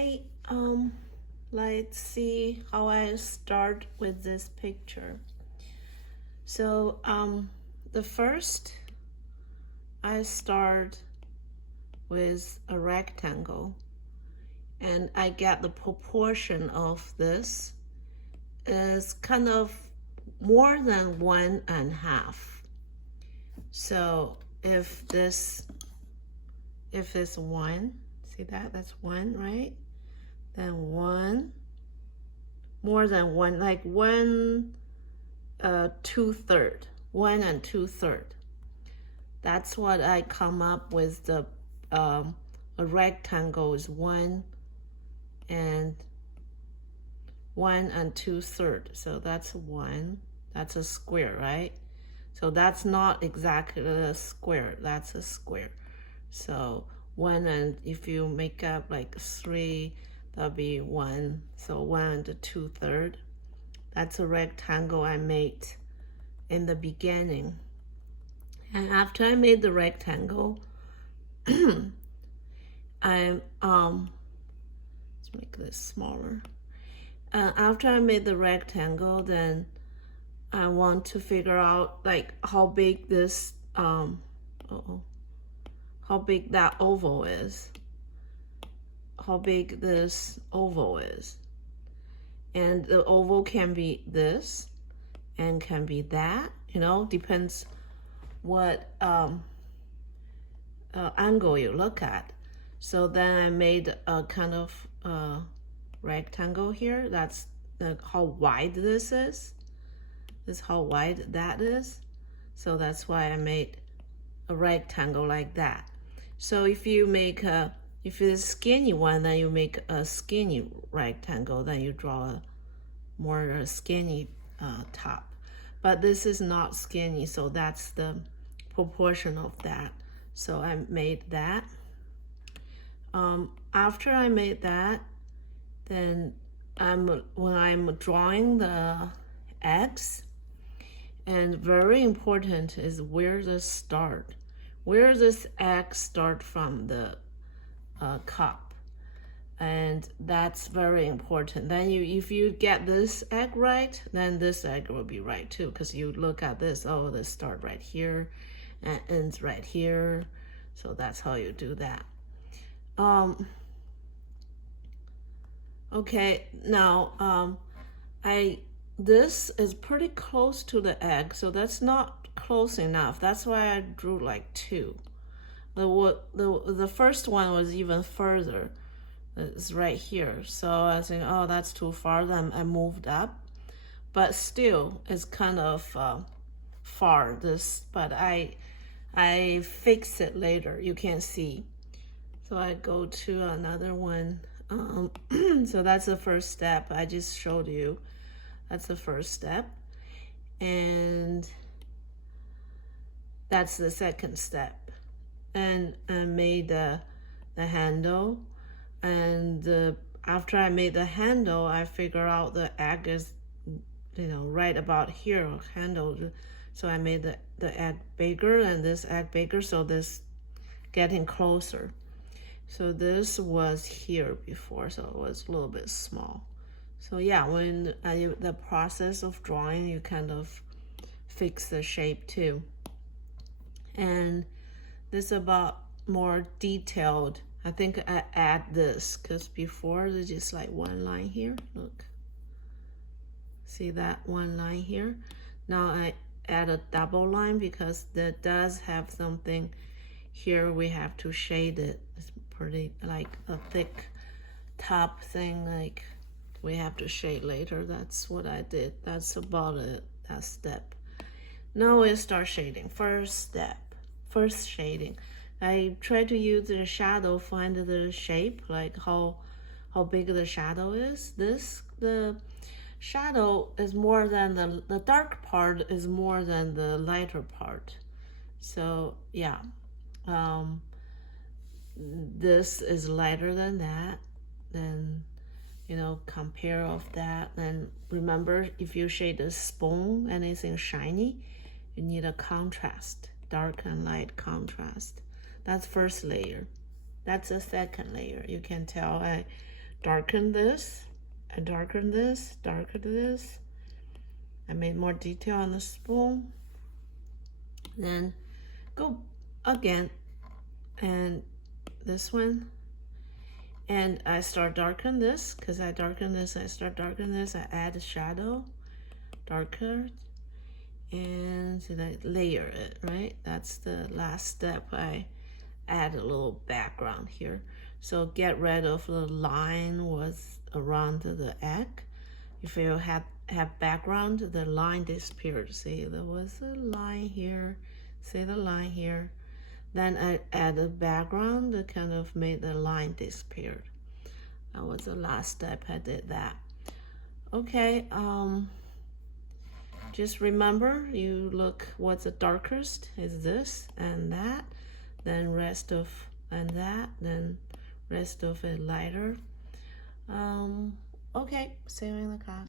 Okay, let's see how I start with this picture. So, the first, I start with a rectangle, and I get the proportion of this is kind of more than 1.5. So if this one, see that, that's one, right? Then one, more than one, like 2/3, 1 2/3. That's what I come up with. The a rectangle is 1 2/3. So that's 1. That's a square, right? So that's not exactly a square. That's a square. So 1, and if you make up like 3, that'll be 1. So 1 2/3. That's a rectangle I made in the beginning. And after I made the rectangle, let's make this smaller. After I made the rectangle, then I want to figure out like how big this how big that oval is. How big this oval is. And the oval can be this and can be that, depends what angle you look at. So then I made a kind of rectangle here. That's how wide this is. This is how wide that is. So that's why I made a rectangle like that. So if you make if it's a skinny one, then you make a skinny rectangle. Then you draw a more skinny top. But this is not skinny, so that's the proportion of that. So I made that. After I made that, then when I'm drawing the eggs, and very important is where this start. Where this egg start from the cup. And that's very important. Then if you get this egg right, then this egg will be right too, because you look at this, oh, this start right here and ends right here. So that's how you do that. Okay, now this is pretty close to the egg, so that's not close enough. That's why I drew like 2. The first one was even further. It's right here. So I was thinking, oh, that's too far. Then I moved up, but still it's kind of far. But I fix it later. You can see. So I go to another one. So that's the first step. I just showed you. That's the first step, and that's the second step. And I made the handle, and after I made the handle, I figure out the egg is, right about here, handle. So I made the egg bigger and this egg bigger, so this getting closer. So this was here before, so it was a little bit small. So yeah, when the process of drawing, you kind of fix the shape too. And this about more detailed. I think I add this because before there's just like one line here. Look, see that one line here? Now I add a double line because that does have something here. We have to shade it. It's pretty like a thick top thing, like we have to shade later. That's what I did. That's about it, that step. Now we start shading. First step, first shading. I try to use the shadow, find the shape, like how big the shadow is. The shadow is more than the dark part is more than the lighter part. So yeah, this is lighter than that. Then compare of that. And remember, if you shade the spoon, anything shiny, you need a contrast, dark and light contrast. That's first layer. That's the second layer. You can tell I darken this, I darken this, darken this. I made more detail on the spoon. Then go again, and this one, and I start darken this, because I darken this, I start darken this, I add a shadow, darker, and so that layer it, right? That's the last step. I add a little background here. So get rid of the line was around the egg. If you have background, the line disappeared. See, there was a line here. See the line here. Then I add a background that kind of made the line disappear. That was the last step. I did that. Okay, just remember, you look what's the darkest is this and that, then rest of and that, then rest of it lighter. Okay, see you in the class.